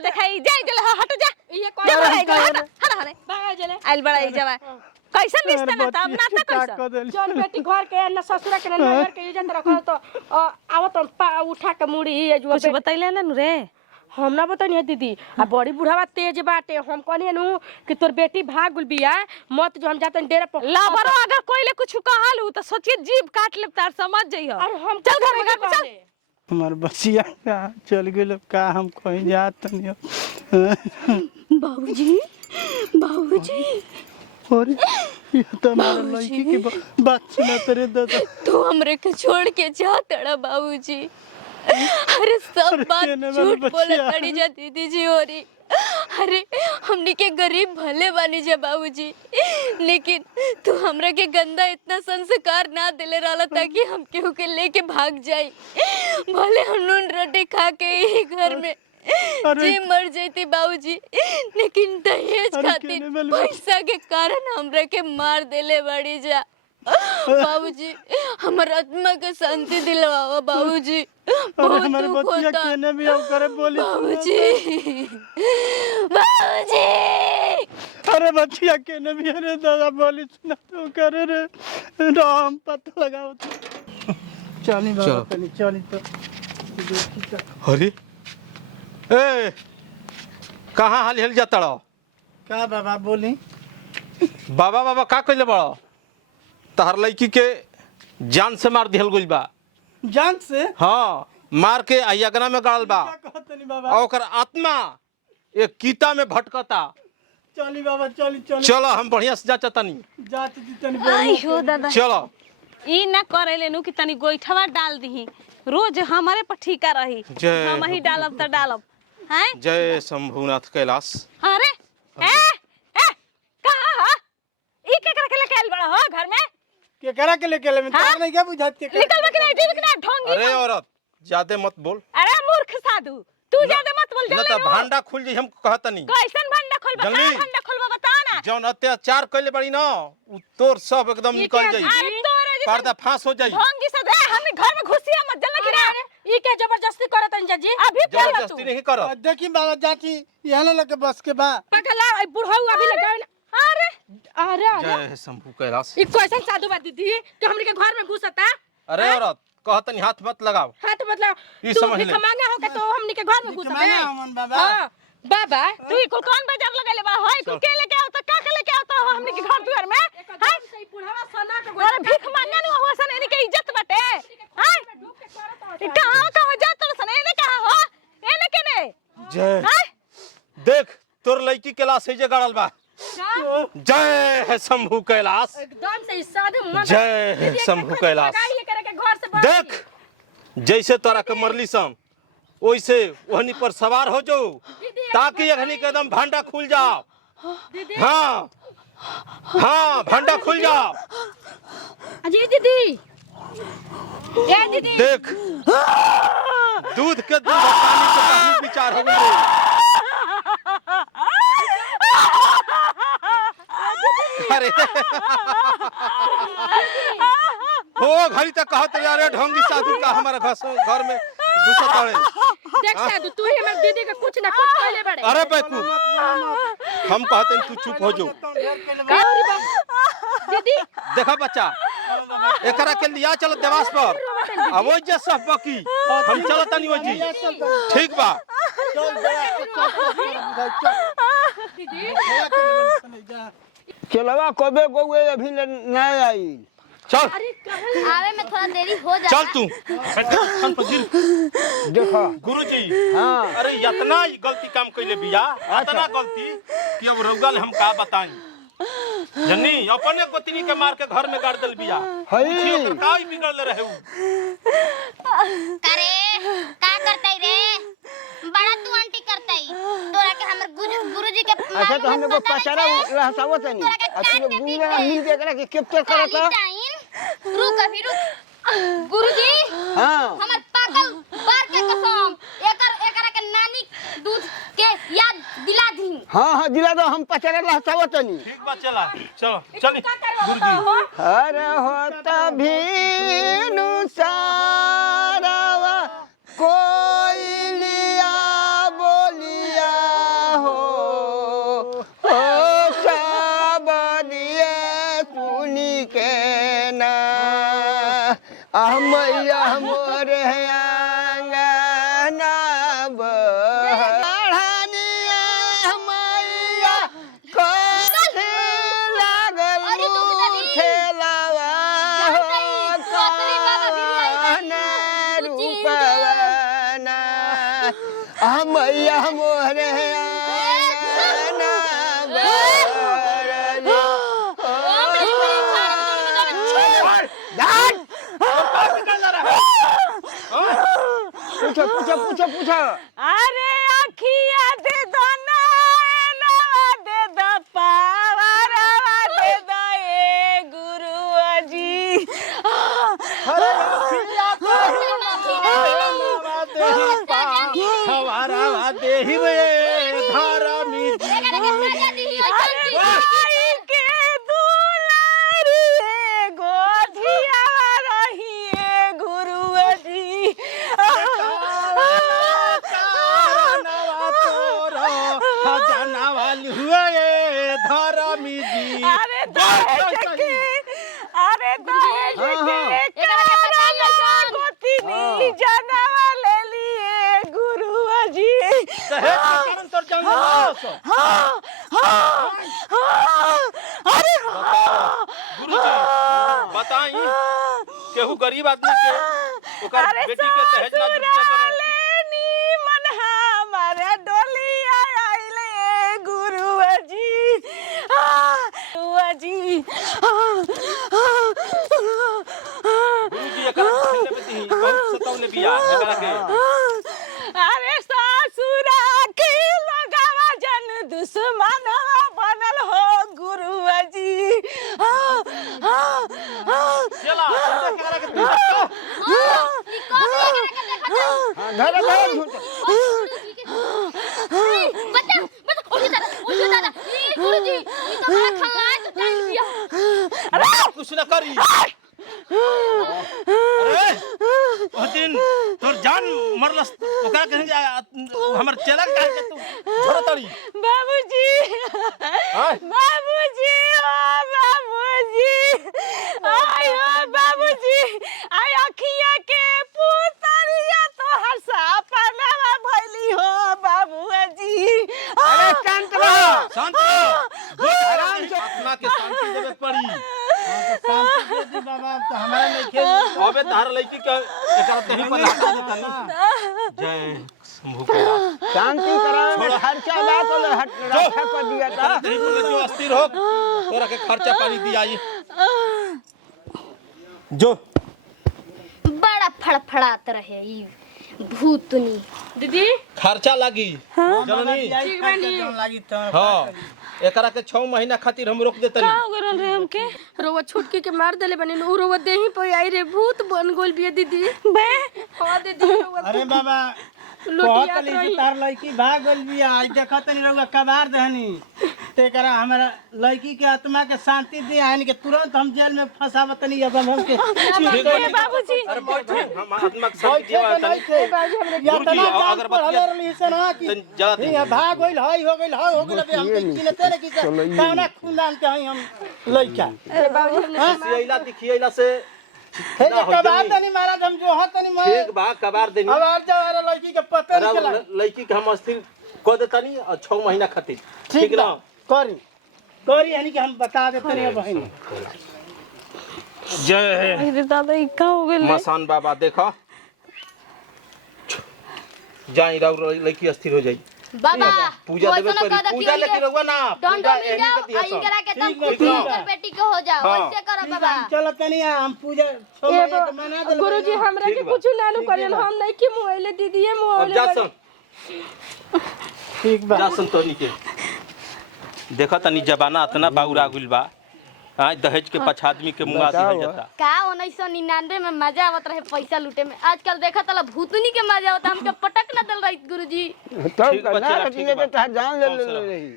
फिर दिखाई जाए जले हट जा ये जा हट भागा जले आइल बड़ा ई जवा कैसन रिश्ता ना तब ना त कैसन चल बेटी घर के न ससुर के न नैहर के इज्जत रखो तो आवत उठा के मुड़ी जो कुछ बतैले ना रे हम ना बतानी दीदी आ बड़ी बुढ़ावा तेज बाटे हम कहनी नु कि तोर बेटी भाग गुल बिया मत जो हम जातन डेरा पर लाबरो अगर कोइले कुछ कहलू त सोचिए जीभ काट लेब तार समझ जइहो अरे हम चल घर में चल हमार बसिया का चल गेल का हम कहीं जात नहीं बाबूजी बाबूजी अरे ये तो हमारा लड़की की बात सुना तेरे दादा तू हमरे के छोड़ के जा तड़ा बाबूजी अरे सब बात झूठ बोले पड़ी जा दीदी जी हो रही अरे हमनी के गरीब भले बानी जा बाबूजी लेकिन तू हमरा के गंदा इतना संस्कार ना दिले रहला ताकि हम केहू के लेके भाग जाई भले हम नून रोटी खा के ही घर में जी मर जाती बाबूजी लेकिन दहेज खातिर पैसा के कारण हमरा के मार देले बड़ी जा बाबूजी हमार आत्मा के शांति दिलवाओ बाबूजी अरे हमारे बच्चिया केने भी हम करे बोली बाबूजी बाबूजी अरे बच्चिया केने भी अरे दादा बोली सुना तो करे रे राम पता लगाओ चली बाबा चली तो अरे ए कहाँ हाल हिल जाता रहो का बाबा बोली बाबा बाबा का कइले बड़ो तहर लड़की के जान से मार दिहल गइल बा जान से हाँ मार के अयगना में गाड़ल बा क्या कहतनी बाबा और ओकर आत्मा एक कीता में भटकता चली बाबा चली चली चलो हम बढ़िया से जाचतनी जात दी आइयो दादा चलो ई ना करेले नु कि तनी गोइठवा डाल दही रोज हमारे पर ठीका रही जय हम ही डालब त डालब हैं जय शंभुनाथ कैलाश अरे ए कहां है ई केकरा के लेके आइल बड़ा हो घर में के करा के लेके ले मैं तार नहीं क्या बुझाती निकल के नहीं ठीक ना ढोंगी अरे औरत ज्यादा मत बोल अरे मूर्ख साधु तू ज्यादा मत बोल न जल्दी त भांडा खुल जी हम कहतनी कैसन भंडा खोल बता जल्दी। भंडा खोलबा बता ना जौन अत्याचार कइले बड़ी ना उ तोर सब एकदम निकल जाई अरे तोरे जैसे पर्दा फांस हो जाई ढोंगी से दे हमने घर में घुसिया मत जल्दी कि ना ई के जबरदस्ती करत अंजा जी अभी बोल तू जबरदस्ती नहीं करत देखी बाबा जाती यहाँ ना लगे बस के बा पगला आई बुढ़ाऊ अभी लगा अरे अरे जय शंभु कैलाश ई कैसन साधु बात दीदी कि हमनी के घर में घुसता अरे औरत कहतनी हाथ मत लगाओ हाथ मतलब ई तू समझ भिख ले। मांगा हो के तो हमनी के घर में घुसता मांगा हमन बाबा। हां बाबा तू ई कुल कौन बाजार लगैले बा होय कुल के लेके आवत का के लेके आवत हमने के घर दुआर में हां सही बुढ़ावा सोना के अरे भीख मांगा नु हो सन इनके इज्जत बाटे हां ई कहां जा तो सन इने कहां हो इने के ने जय हां देख तोर लड़की कैलाश है जे गाड़ल बा जय है शंभु कैलाश एकदम से साधु मन जय है शंभु कैलाश ये करे के घर से देख जैसे तोरा के मरली सम वैसे वहनी पर सवार हो जाओ ताकि अखनी के एकदम भांडा खुल जाओ हाँ हाँ भांडा खुल जाओ अजी दीदी ए दीदी देख दूध के दूध और पानी के पानी विचार हो गई अरे हो घड़ी तक कहत यार ढोंगी साधु का हमारा घर में घुसत रहे देख साधु तू ही हमर दीदी के कुछ ना कुछ कहले बड़े अरे बेकू हम कहते हैं तू चुप हो जाओ दीदी देखा बच्चा एकरा के लिया चल देवास पर अब वो जे सब बाकी हम चलत नहीं हो जी ठीक बा चलवा कबे गौए अभी नहीं आई चल आवे में थोड़ा देरी हो जाता चल तू खान पर गिर देखो गुरुजी हाँ अरे इतना ही गलती काम कैले बिया इतना गलती कि अब रउगल हम का बताई जन्नी अपने गोतनी के मार के घर में गाड़ देल बिया हई ओकर काई बिगड़ले रहे उ करे का करतई रे बड़ा तू आंटी करतई तोरा के हमर गुरुजी के अच्छा तो हम लोग पचारा रहसावत नहीं अच्छा गुरुजी मिल के एकरा के कैप्चर करत रुक अभी रुक गुरुजी हां हमर पागल बार के कसम एकरा के नानी दूध के याद दिला दी हां हां दिला दो हम पचारा रहसावत नहीं ठीक बा चला चलो चली गुरुजी अरे होता भीनु सारावा कोई लिया बोलिया मैया मोहरे ना पूछो पूछो पूछो पूछो। अरे अखिया दे दो नैनवा दे दो पावरवा दे दो ए गुरुआ जी। हमारा देही में धारा में अरे भाई के दुलारी गोधिया रही ए गुरुआ जी। खजाना वाली हुए धारा में जी। अरे दहेज के अरे दहेज के गोतिनी जनवा ले लिए गुरुआ जी। दहेज के कारण तोर जान लॉस। अरे गुरुजी बताई केहू गरीब आदमी के ओकर बेटी के दहेज ना दे लेनी मन हमारे डोलिया आइले गुरुआ जी। गुरुआ जी गुरुजी एकरा खेले में दी बहुत सतावले बिया एकरा के। अरे ससुरा की लगावा जन दुश्मन बनल हो गुरुआ जी। चला एकरा के धरे धरे झूठ कुछ न करी। अरे ओ दिन तोर जान मरलस ओकरा कहेंगे हमर चला काहे के तू छोड़ तड़ी। बाबूजी बाबूजी ओ बाबूजी आयो बाबूजी आय अखिया के पुतरिया तो हर सपना भइली हो बाबूजी। अरे शांत रहो शांत रहो आराम से आत्मा के शांति देवे पड़ी। शांति दे दी बाबा तो हमारा नहीं खेल। अबे तार लड़की के एकरा तही पर हटा देता नहीं। जय शंभू का शांति करावे में खर्चा बा तो हट रखा कर दिया था। तही पर जो अस्थिर हो तोरा के खर्चा पानी दियाई जो बड़ा फड़फड़ात रहे ई भूतनी। दीदी खर्चा लागी जननी। ठीक बानी। लागी तो हां एकरा के 6 महीना खातिर हम रोक देतनी। का हो गरल रे हमके रोवा छुटकी के मार देले बनी उ रोवा देही पे आई रे भूत बन गोल बिया दीदी। बे हां दीदी रोवा अरे बाबा लुटिया बहुत ली तार लड़की भाग गइल बिया। आज देखत नहीं रहुआ कबार दहनी तेकरा हमारा लड़की के आत्मा के शांति दे आइन के तुरंत हम जेल में फंसावत नहीं अब हमके। बाबूजी अरे बैठ हम आत्मा के शांति दिवा तनी। या गुरुजी, तना अगर पढ़ले रही से ना कि तन जात ये भाग गइल हई हो गइल हई हो गइल अबे हम चिन्हते नहीं कि कौना खूनदान के हई हम लइका। अरे बाबूजी हमने सियला दिखियला से हे कबार दनी महाराज हम जो हत नहीं मैं ठीक बा कबार देनी। अब आज जा लड़की के पता नहीं चला। लड़की के हम अस्थिर को देतनी और 6 महीना खातिर ठीक ना करी करी यानी कि हम बता देते नहीं बहन। जय अरे दादा ई का हो गेल मसान बाबा देखा जाई राव लड़की अस्थिर हो जाई। बाबा पूजा देवे पड़ी पूजा लेके रहुआ ना डंडो पूजा मिल एनी जाओ के दिया आई सब। करा के तुम ठीक खुद बा। कर बेटी के हो जाओ हाँ। ऐसे करो बाबा। चलो तनी हम पूजा 6 महीने के मना दे। गुरुजी हमरा के ठीक बा। कुछ नानू करियन हम नहीं कि मोबाइल दीदी अब मोबाइल जा सन ठीक बा जा सन तोनी के देखा तनी जमाना इतना बाउरा गुल बा। हां दहेज के पाछा आदमी के मुंह दिया जाता। का 1999 में मजा आवत रहे पैसा लूटे में। आजकल देखा तला भूतनी के मजा आवता हमके पटक न दल रही गुरुजी। तो ठीक बा, ना चला, तो ठीक बा। जान ले रही।